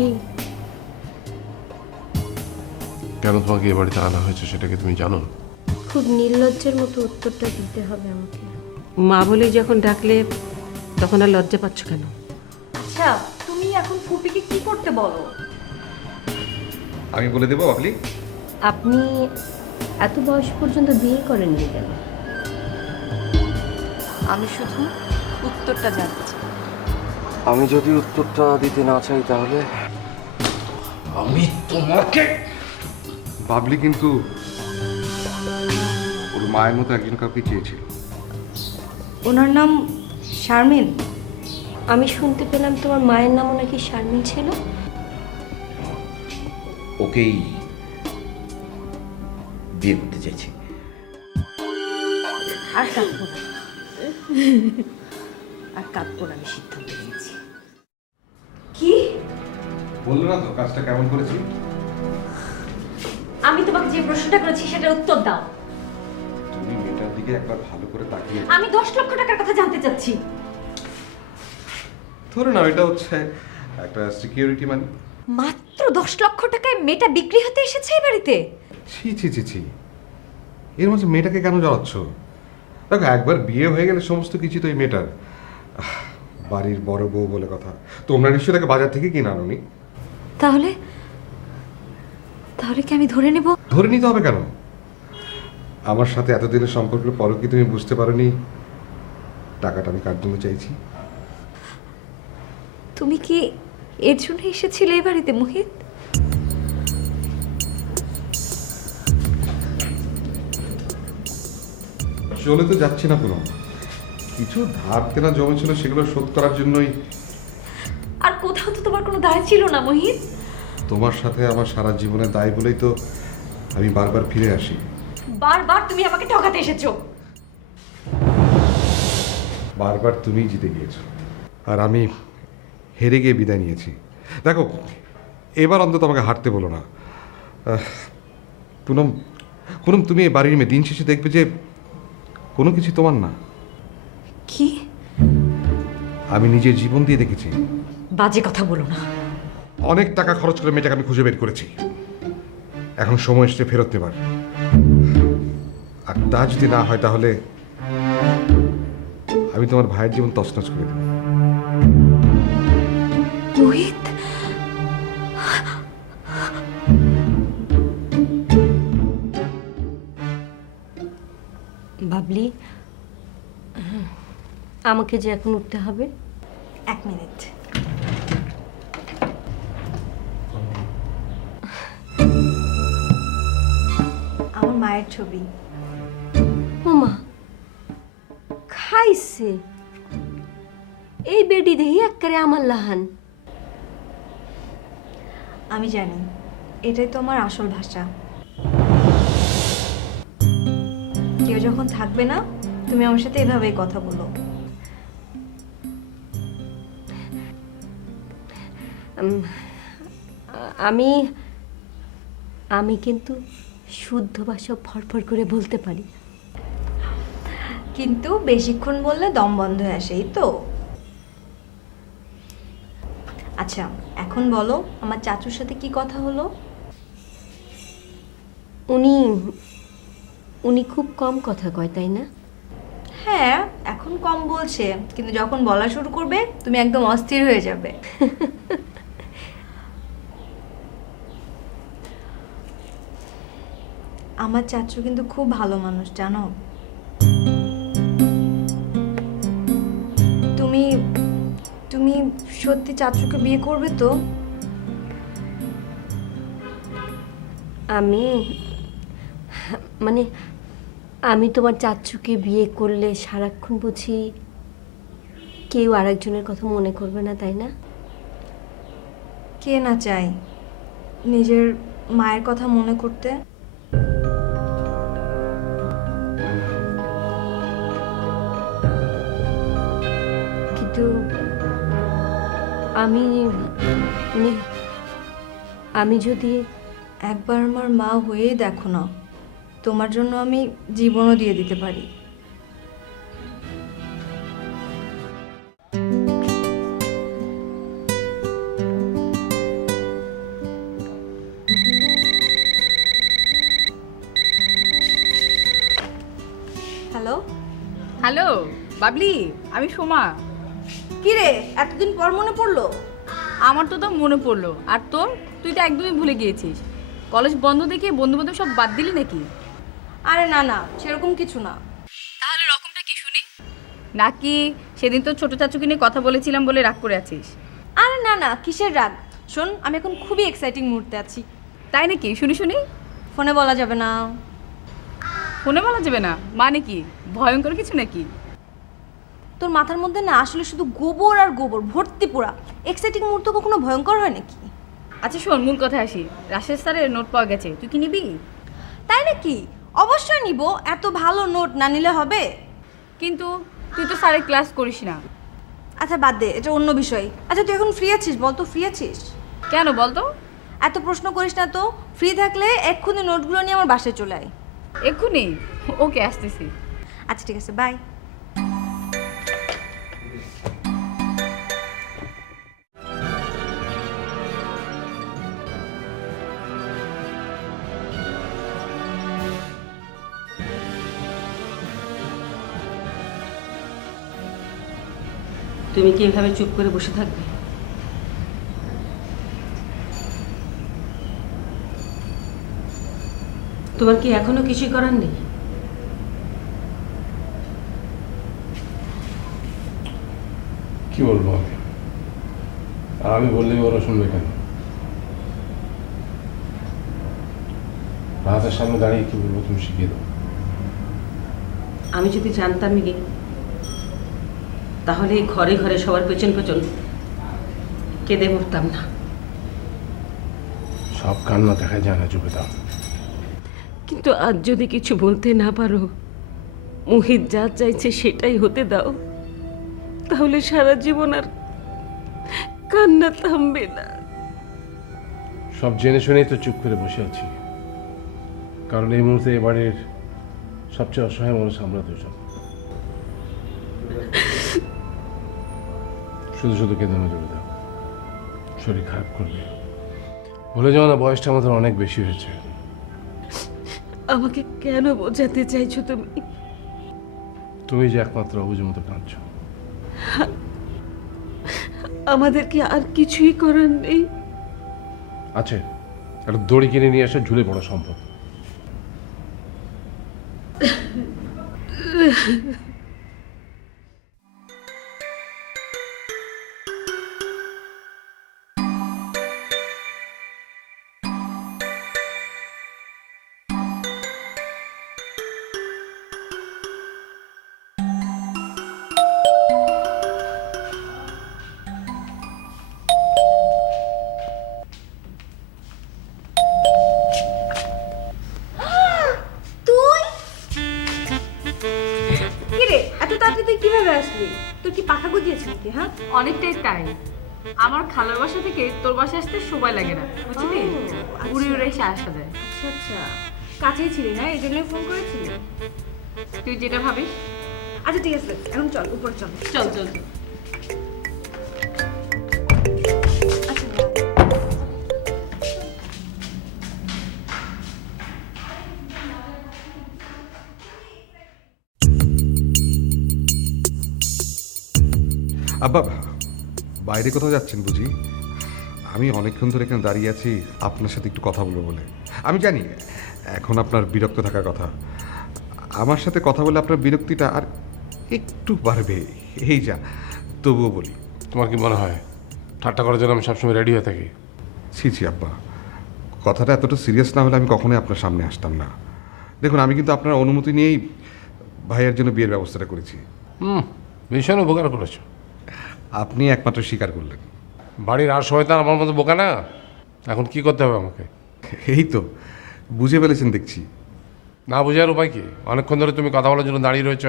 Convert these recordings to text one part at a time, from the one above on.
কি? কেন তোমাকে এ বাড়িতে আনা হয়েছে সেটা কি তুমি জানো? খুব নির্লজ্জের মতো উত্তরটা দিতে হবে আমাকে। মা বলে যখন ডাকলে তখন আর লজ্জা পাচ্ছ কেন? আচ্ছা, তুমি এখন ফুপিকে কি করতে বলো? আমি বলে দেবো বাবলি। আপনি এত বয়স পর্যন্ত বিয়ে করেননি কেন? আমি শুধু উত্তরটা জানতে চাই। আমি যদি উত্তরটা দিতে না চাই তাহলে আমি তোমাকে। বাবলি কিন্তু ওর মায়ের মতো একজন কাউকে চেয়েছিল। ওনার নাম শারমিন। আমি শুনতে পেলাম তোমার মায়ের নামও নাকি শারমিন ছিল। ওকেই বিয়ে করতে চাইছি। আর কাঁদবো না, আর কাঁদবো না, আমি সিদ্ধান্ত নিয়েছি। কি? বললো না তো কাজটা কেমন করেছি? আমি তোমাকে যে প্রশ্নটা করেছি সেটার উত্তর দাও। তুমি মেয়েটার দিকে একবার ভালো করে তাকিয়ে আমি 10 লক্ষ টাকার কথা জানতে চাচ্ছি। ধরে নাও এটা হচ্ছে একটা সিকিউরিটি মানি। মাত্র 10 লক্ষ টাকায় মেয়েটা বিক্রি হতে এসেছে এই বাড়িতে? ছি ছি ছি ছি, এর মাঝে মেয়েটাকে কেন জড়াচ্ছ? দেখো, একবার বিয়ে হয়ে গেলে সমস্ত কিছু তো এই মেয়েটার। বাড়ির বড় বউ বলে কথা। তোমরা নিশ্চয়ই তাকে বাজার থেকে কিনে আনোনি। তাহলে তাহলে কি আমি ধরে নেব? ধরে নিতে হবে কেন? আমার সাথে এতদিনের সম্পর্কের পরও কি তুমি বুঝতে পারোনি টাকাটা আমি কার জন্য চাইছি? তুমি কি এর জন্য এসেছিলে এই বাড়িতে মোহিত? চলে তো যাচ্ছি না কোনো। কিছু ধার দেনা জমেছিল, সেগুলো শোধ করার জন্যই। আর কোথাও তো তোমার কোনো দায় ছিল না মোহিত। তোমার সাথে আমার সারা জীবনের দায় বলেই তো আমি বারবার ফিরে আসি। বারবার তুমি আমাকে ঠকাতে এসেছো। বারবার তুমিই জিতে গিয়েছো আর আমি হেরে গিয়ে বিদায় নিয়েছি। দেখো, এবার অন্তত আমাকে হারতে বলো না। পুনম, পুনম, তুমি এই বাড়ির মেয়ে, দিন শেষে দেখবে যে কোনো কিছু তোমার না। কি? আমি নিজের জীবন দিয়ে দেখেছি। বাজে কথা বলো না। অনেক টাকা খরচ করে মেয়েটাকে আমি খুঁজে বের করেছি। এখন সময় এসেছে ফেরত নেবার। আর তা যদি না হয় তাহলে আমি তোমার ভাইয়ের জীবন তছনছ করে দেব। মোহিত, ভাবলি আমাকে যে এখন উঠতে হবে। 1 মিনিট। আমার মায়ের ছবি। ওমা, খাইছে এই বেডি দেহি একবারে আমার লাহান। আমি জানি এটাই তো আমার আসল ভাষা। কেউ যখন থাকবে না, তুমি আমার সাথে এভাবেই কথা বলো। আমি আমি কিন্তু শুদ্ধ ভাষা ফরফর করে বলতে পারি। কিন্তু বেশিক্ষণ বললে দম বন্ধ হয়ে আসে, এই তো। আচ্ছা, এখন বলো আমার চাচুর সাথে কি কথা হলো? উনি উনি খুব কম কথা কয়, তাই না? হ্যাঁ, এখন কম বলছে, কিন্তু যখন বলা শুরু করবে তুমি একদম অস্থির হয়ে যাবে। আমার চাচু কিন্তু খুব ভালো মানুষ, জানো। তুমি তুমি সত্যি চাচুকে বিয়ে করবে তো? আমি মানে আমি তোমার চাচুকে বিয়ে করলে সারাক্ষণ বুঝি কেউ আরেকজনের কথা মনে করবে না, তাই না? কে না চায় নিজের মায়ের কথা মনে করতে? কিন্তু আমি মানে আমি যদি একবার আমার মা হয়েই দেখো না, তোমার জন্য আমি জীবনও দিয়ে দিতে পারি। হ্যালো, হ্যালো বাবলি, আমি সোমা। কি রে এতদিন পর মনে পড়লো? আমার তো মনে পড়লো, আর তোর? তুই তো একদমই ভুলে গিয়েছিস। কলেজ বন্ধ দেখে বন্ধু বান্ধব সব বাদ দিলি নাকি? আরে না না, সেরকম কিছু না। তাহলে রকমটা কি শুনি? নাকি সেদিন তো ছোট চাচুকে নিয়ে কথা বলেছিলাম বলে রাগ করে আছিস? আরে না না, কিসের রাগ? শোন, আমি এখন খুবই এক্সাইটিং মুহূর্তে আছি। তাই নাকি? শুনি শুনি। ফোনে বলা যাবে না। ফোনে বলা যাবে না মানে কি? ভয়ঙ্কর কিছু নাকি? তোর মাথার মধ্যে না আসলে শুধু গোবর আর গোবর ভর্তি পোড়া। এক্সাইটিং মুহূর্ত কখনো ভয়ঙ্কর হয় নাকি? আচ্ছা শোন, মূল কথায় আসি। রাশেদ স্যারের নোট পাওয়া গেছে, তুই কি নিবি? তাই নাকি? অবশ্যই নিব। এত ভালো নোট না নিলে হবে? কিন্তু তুই তো স্যারের ক্লাস করিস না। আচ্ছা বাদ দে, এটা অন্য বিষয়। আচ্ছা তুই এখন ফ্রি আছিস? বল তো, ফ্রি আছিস? কেন বলতো? এত প্রশ্ন করিস না তো। ফ্রি থাকলে এক্ষুনি নোটগুলো নিয়ে আমার বাসায় চলে আয়। এক্ষুনি? ওকে, আসতেছি। আচ্ছা ঠিক আছে, বাই। তুমি কি এভাবে চুপ করে বসে থাকবে? তোমার কি এখনো কিছুই করার নেই? কি বলবো আমি? আর আমি বললেই ওরা শুনবে কেন? রাহাতের সামনে দাঁড়িয়ে কি বলবো তুমি শিখিয়ে দাও। আমি যদি জানতামই তাহলে এই ঘরে ঘরে সবার পেছন পেছন কেঁদে মরতাম না। সব কান্না দেখায় যায় না, চুপে দাও। কিন্তু আজ যদি কিছু বলতে না পারো, মুহিত যা চাইছে সেটাই হতে দাও, তাহলে সারা জীবন আর কান্না থামবে না। সব জেনে শুনেই তো চুপ করে বসে আছি, কারণ এই মুহূর্তে এ বাড়ির সবচেয়ে অসহায় মানুষ আমরা দুজন। শুধু শুধু কেঁদে চলে দাও, শরীর খারাপ করবে। বলে যাও না, বয়সটা আমাদের অনেক বেশি হয়েছে। আমাকে কেন বোঝাতে চাইছো তুমি? তুমি যে একমাত্র অবুঝের মতো কাঁদছো। আমাদের কি আর কিছুই করার নেই? আছে, একটা দড়ি কিনে নিয়ে এসে ঝুলে পড়া সম্ভব। তুই কি রে, এত তাড়াতাড়ি তুই কিভাবে আসলি? তোর কি পাখা গজিয়েছে নাকি? হ্যাঁ, অনেকটাই তাই। আমার খালার বাসা থেকে তোর বাসায় আসতে সময় লাগে না, বুঝলি? ও, আচ্ছা। উড়ে উড়ে এসে আসা যায়। আচ্ছা আচ্ছা, কাছেই ছিলি না, এই জন্যই ফোন করেছিলি? তুই যেটা ভাবিস। আচ্ছা ঠিক আছে, এখন চল উপর চল। চল চল চল। আচ্ছা আব্বা, বাইরে কোথাও যাচ্ছেন বুঝি? আমি অনেকক্ষণ ধরে এখানে দাঁড়িয়ে আছি আপনার সাথে একটু কথা বলবো বলে। আমি জানি এখন আপনার বিরক্ত থাকার কথা। আমার সাথে কথা বলে আপনার বিরক্তিটা আর একটু বাড়বে, এই যা। তবুও বলি, তোমার কি মনে হয় ঠাট্টা করার জন্য আমি সবসময় রেডি হয়ে থাকি? ছি ছি আব্বা, কথাটা এতটা সিরিয়াস না হলে আমি কখনোই আপনার সামনে আসতাম না। দেখুন, আমি কিন্তু আপনার অনুমতি নিয়েই ভাইয়ের জন্য বিয়ের ব্যবস্থাটা করেছি। ভীষণ উপকার করেছো। আপনি একমাত্র স্বীকার করলেন। বাড়ির আর সবাই তো আমার মতো বোকা না। এখন কি করতে হবে আমাকে? এই তো বুঝে ফেলেছেন দেখছি। না বোঝার উপায় কি? অনেকক্ষণ ধরে তুমি কথা বলার জন্য দাঁড়িয়ে রয়েছ।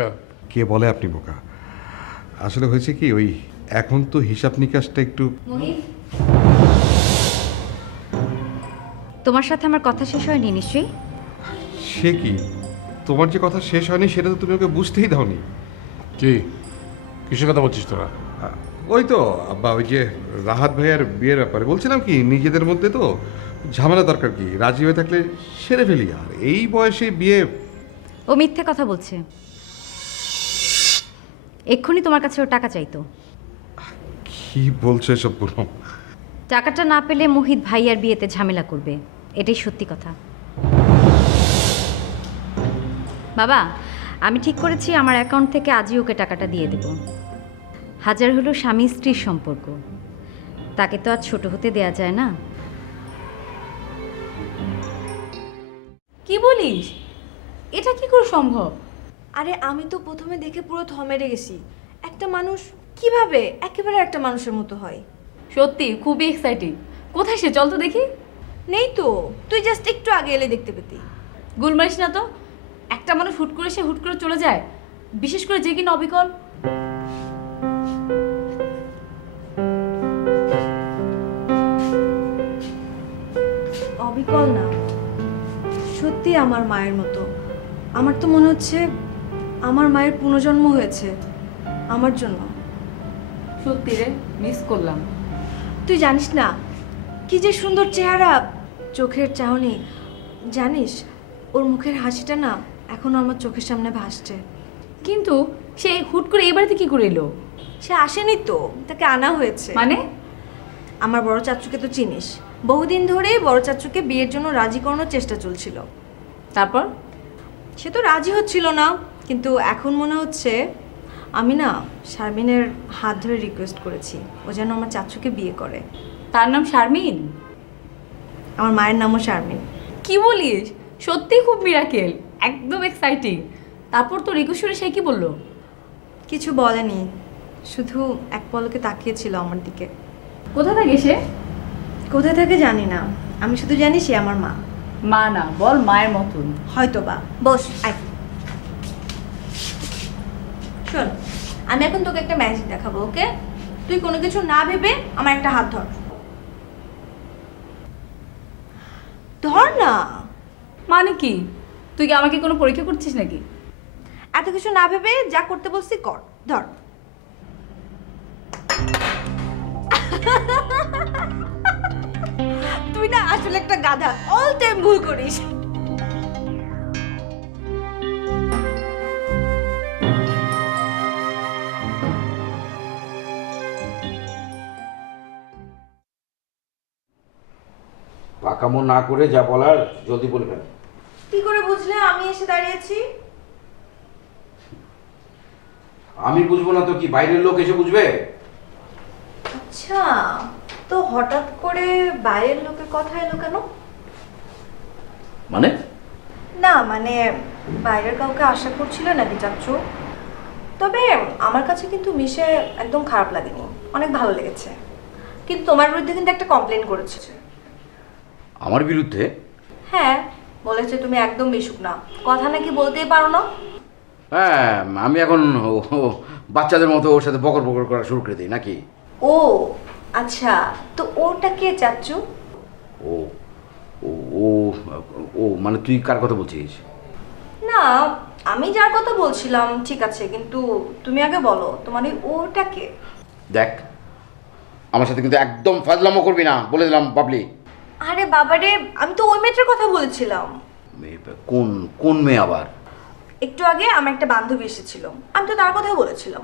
কে বলে আপনি বোকা? আসলে হয়েছে কি, ওই এখন তো হিসাব নিকাশটা একটু। তোমার সাথে আমার কথা শেষ হয়নি নিশ্চয়ই? সে কি, তোমার যে কথা শেষ হয়নি সেটা তো তুমি ওকে বুঝতেই দাওনি। কি কিসের কথা বলছিস তোরা? ওই তো আব্বা, ওই যে রাহাত ভাইয়ার বিয়ের ব্যাপারে বলছিলাম কি, নিজেদের মধ্যে তো ঝামেলা দরকার কি, রাজি হয়ে থাকলে সেরে ফেলি। আর এই বয়সে বিয়ে। ও মিথ্যে কথা বলছে। এক্ষুনি তোমার কাছে ও টাকা চাইতো। কি বলছো এসব পুনম? টাকাটা না পেলে মোহিত ভাইয়ার বিয়েতে ঝামেলা করবে, এটাই সত্যি কথা। বাবা, আমি ঠিক করেছি আমার অ্যাকাউন্ট থেকে আজই ওকে টাকাটা দিয়ে দেব। হাজার হলো স্বামী স্ত্রীর সম্পর্ক, তাকে তো আর ছোট হতে দেয়া যায় না। কি বলিস? এটা কি করে সম্ভব? আরে আমি তো প্রথমে দেখে পুরো থমেরে গেছি। একটা মানুষ কিভাবে একেবারে একটা মানুষের মতো হয়? সত্যি খুবই এক্সাইটিং। কোথায় সে, চল তো দেখি। নেই তো, তুই জাস্ট একটু আগে এলে দেখতে পেতি। গুল মারিস না তো। একটা মানুষ হুট করে সে হুট করে চলে যায়, বিশেষ করে যে কিনা অবিকল। অবিকল না, সত্যি আমার মায়ের মতো। আমার তো মনে হচ্ছে আমার মায়ের পুনর্জন্ম হয়েছে আমার জন্য। সত্যি রে, মিস করলাম। তুই জানিস না কি যে সুন্দর চেহারা, চোখের চাহনি। জানিস ওর মুখের হাসিটা না এখনো আমার চোখের সামনে ভাসছে। কিন্তু সে হুট করে এই বাড়িতে কি করে এলো? সে আসেনি তো, তাকে আনা হয়েছে। মানে? আমার বড় চাচুকে তো চিনিস, বহুদিন ধরেই বড় চাচুকে বিয়ের জন্য রাজি করানোর চেষ্টা চলছিল। তারপর? সে তো রাজি হচ্ছিল না, কিন্তু এখন মনে হচ্ছে আমি না শারমিনের হাত ধরে রিকোয়েস্ট করেছি ও যেন আমার চাচুকে বিয়ে করে। তার নাম শারমিন? আমার মায়ের নামও শারমিন। কি বলিস? সত্যি খুব মিরাকেল, একদম এক্সাইটিং। তারপর তো রিকুশ্বরে সে কি বললো? কিছু বলেনি, শুধু এক পলকে তাকিয়েছিল আমার দিকে। কোথা থাকে সে? কোথায় থাকে জানি না, আমি শুধু জানি সে আমার মা। মা না, বল মায়ের মতন। হয়তো বা। বস, আয়। শোন, আমি এখন তোকে একটা ম্যাজিক দেখাবো, ওকে? তুই কোনো কিছু না ভেবে আমার একটা হাত ধর। ধর না। মানে কি? তুই কি আমাকে কোনো পরীক্ষা করছিস নাকি? এত কিছু না ভেবে যা করতে বলছি কর। ধর। তুই না আসলে একটা গাধা, অল টাইম ভুল করিস। পাকামো না করে যা বলার জলদি বলে ফেল। কি করে বুঝলে আমি এসে দাঁড়িয়েছি? আমি বুঝবো না তো কি বাইরের লোক এসে বুঝবে? আচ্ছা, তো হঠাৎ করে বাইরের লোকের কথা এলো কেন? মানে? না মানে বাইরের কাউকে আশা করছিল নাকি চাচ্চু? তবে আমার কাছে কিন্তু মিশে একদম খারাপ লাগেনি, অনেক ভালো লেগেছে। কিন্তু তোমার বিরুদ্ধে কিন্তু একটা কমপ্লেন করেছে। আমার বিরুদ্ধে? হ্যাঁ, বলেছে তুমি একদম মিশুক না, কথা নাকি বলতেই পারো না। হ্যাঁ, আমি এখন বাচ্চাদের মতো ওর সাথে বকর বকর করা শুরু করে দিই নাকি? ও আচ্ছা, তো ওটা কে চাচ্চু? ও ও ও ও মানে তুই কার কথা বলছিস? না, আমি যার কথা বলছিলাম ঠিক আছে, কিন্তু তুমি আগে বলো তোমার এই ওটা কে? দেখ, আমার সাথে কিন্তু একদম ফাজলামো করবি না, বলে দিলাম বাবলি। আরে বাবারে, আমি তো ওই মেয়েটার কথা বলেছিলাম। কোন কোন মেয়ে আবার? একটু আগে আমার একটা বান্ধবী এসেছিল, আমি তো তার কথা বলেছিলাম।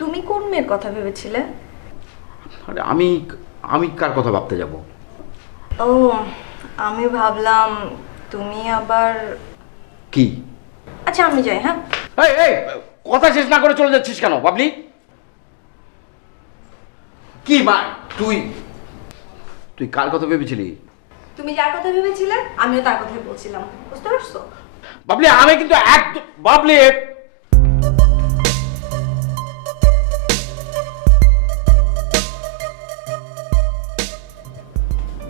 তুমি কোন মেয়ের কথা ভেবেছিলে? আরে আমি আমি কার কথা ভাবতে যাব? ও, আমি ভাবলাম তুমি আবার। কি? আচ্ছা আমি যাই, হ্যাঁ? এই এই কথা শেষ না করে চলে যাচ্ছিস কেন বাবলি? কি মা, তুই তুই কার কথা ভেবেছিলি? তুমি যার কথা ভেবেছিলে আমিও তার কথাই বলছিলাম, বুঝতে পারছো? বাবলি আমি কিন্তু একদম বাবলি।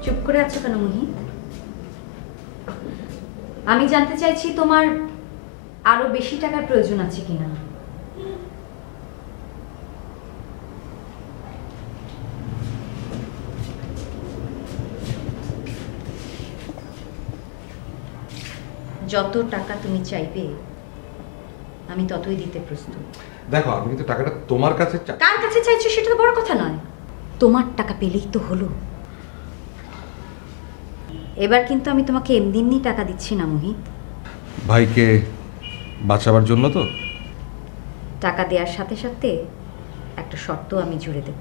চুপ করে আছো কেন মোহিত? আমি জানতে চাইছি তোমার আরো বেশি টাকার প্রয়োজন আছে কিনা। যত টাকা তুমি চাইবে আমি ততই দিতে প্রস্তুত। দেখো, আমি কিন্তু টাকাটা তোমার কাছে কার কাছে চাইছো সেটা তো বড় কথা নয়, তোমার টাকা পেলেই তো হলো। এবার কিন্তু আমি তোমাকে এমনি টাকা দিচ্ছি না মোহিত। ভাইকে বাঁচাবার জন্য তো? টাকা দেওয়ার সাথে সাথে একটা শর্ত আমি জুড়ে দেব।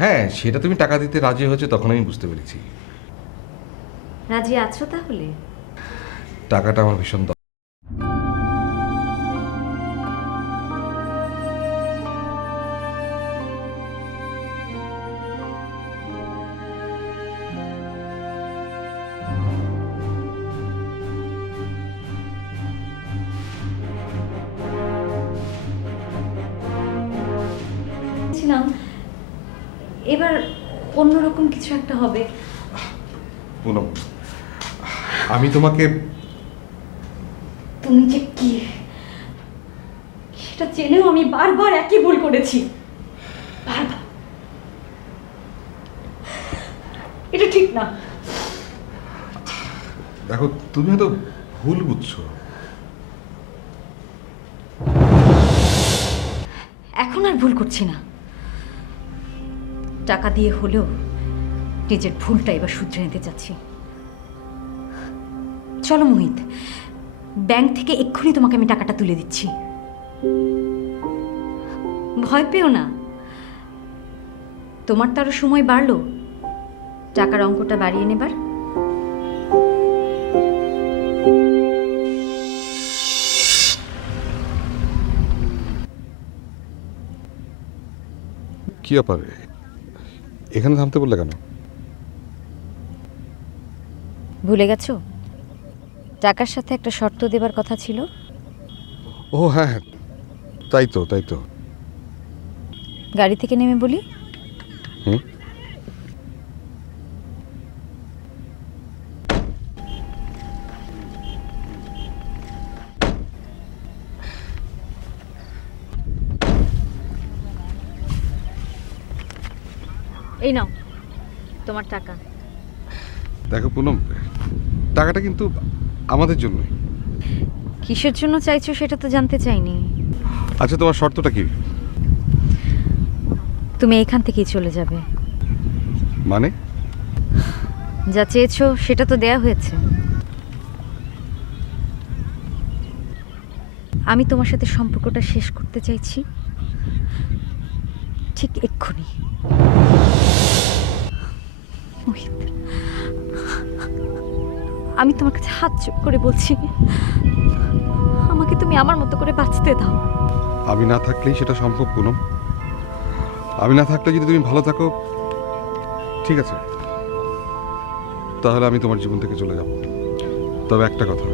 হ্যাঁ, সেটা তুমি টাকা দিতে রাজি হয়েছে তখন আমি বুঝতে পেরেছি। রাজি আছো তাহলে? টাকাটা আমার ভীষণ ছিলাম এবার অন্যরকম কিছু একটা হবে। পুনম, আমি তোমাকে তুমি যে কি সেটা জেনেও আমি বারবার একই ভুল করেছি, বারবার। এটা ঠিক না। দেখো, তুমি হয়তো ভুল বুঝছো। এখন আর ভুল করছি না। টাকা দিয়ে হলেও নিজের ভুলটা এবার শুধরে নিতে চাচ্ছি। চলো মোহিত, ব্যাংক থেকে এক্ষুনি তোমাকে আমি টাকাটা তুলে দিচ্ছি। ভয় পেও না, তোমার তো আরো সময় বাড়লো টাকার অঙ্কটা বাড়িয়ে নেবার। কি ব্যাপার, এখানে থামতে বললে কেন? ভুলে গেছো টাকার সাথে একটা শর্ত দেবার কথা ছিল? ও হ্যাঁ, তাই তো তাই তো। গাড়ি থেকে নেমে বলি। হুম, এই নাও তোমার টাকা। দেখো পুনম, টাকাটা কিন্তু আমাদের জন্যই। কিসের জন্য চাইছো সেটা তো জানতে চাইনি। আচ্ছা, তোমার শর্তটা কি? তুমি এখান থেকেই চলে যাবে। মানে? যা চেয়েছো সেটা তো দেয়া হয়েছে। আমি তোমার সাথে সম্পর্কটা শেষ করতে চাইছি ঠিক এক্ষুনি। মোহিত, আমি তোমার কাছে হাত জোড় করে বলছি, আমাকে তুমি আমার মতো করে বাঁচতে দাও। আমি না থাকলেই সেটা সম্ভব পুনম। আমি না থাকলে যদি তুমি ভালো থাকো, ঠিক আছে, তাহলে আমি তোমার জীবন থেকে চলে যাব। তবে একটা কথা,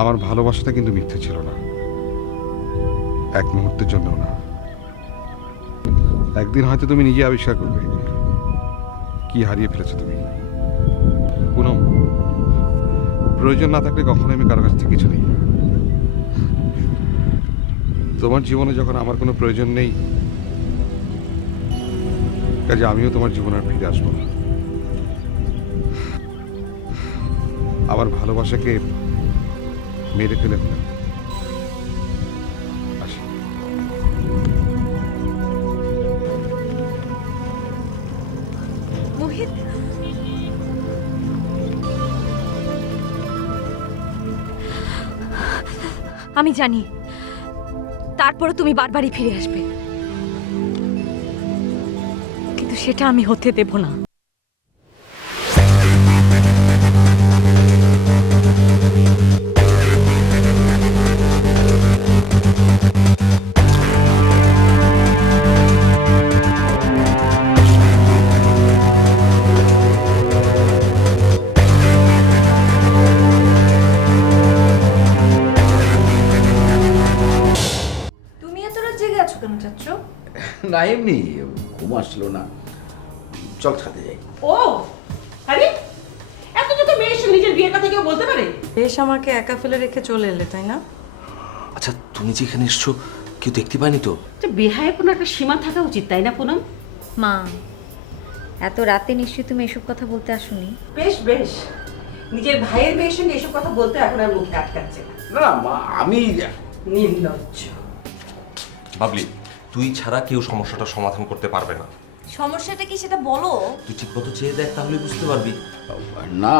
আমার ভালোবাসাটা কিন্তু মিথ্যে ছিল না, এক মুহূর্তের জন্য না। একদিন হয়তো তুমি নিজে আবিষ্কার করবে কি হারিয়ে ফেলেছো তুমি। পুনম, প্রয়োজন না থাকলে কখনো আমি কারো কাছ থেকে কিছু নেই। তোমার জীবনে যখন আমার কোনো প্রয়োজন নেই, কাজে আমিও তোমার জীবনে আর ফিরে আসবো না। আমার ভালোবাসাকে মেরে ফেলে দিলাম। আসি। মোহিত, আমি জানি তারপরে তুমি বারবারই ফিরে আসবে, কিন্তু সেটা আমি হতে দেব না। তুমি এত রাত জেগে আছো কেন চাচ্ছ? না এমনি ঘুম আসলো না, চল ছাদে যাই। ও আরে, এত যত মেয়ে এসে নিজের বিয়ের কথা কেউ বলতে পারে? বেশ, আমাকে একা ফেলে রেখে চলে এলে তাই না? আচ্ছা, তুমি যেখানে এসছো কেউ দেখতে পায়নি তো? বেহায় কোনো একটা সীমা থাকা উচিত, তাই না পুনম? মা, এত রাতে নিশ্চয়ই তুমি এসব কথা বলতে আসোনি। বেশ বেশ, নিজের ভাইয়ের মেয়ের সঙ্গে এসব কথা বলতে এখন আর মুখে আটকাচ্ছে না। না না মা, আমি নির্লজ্জ। বাবলি, তুই ছাড়া কেউ সমস্যাটা সমাধান করতে পারবে না। সমস্যাটা কি সেটা বলো। তুই ঠিক মতো চেয়ে দেখ, তাহলে বুঝতে পারবি। না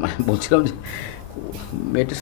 মানে বলছিলাম যে মেয়েটা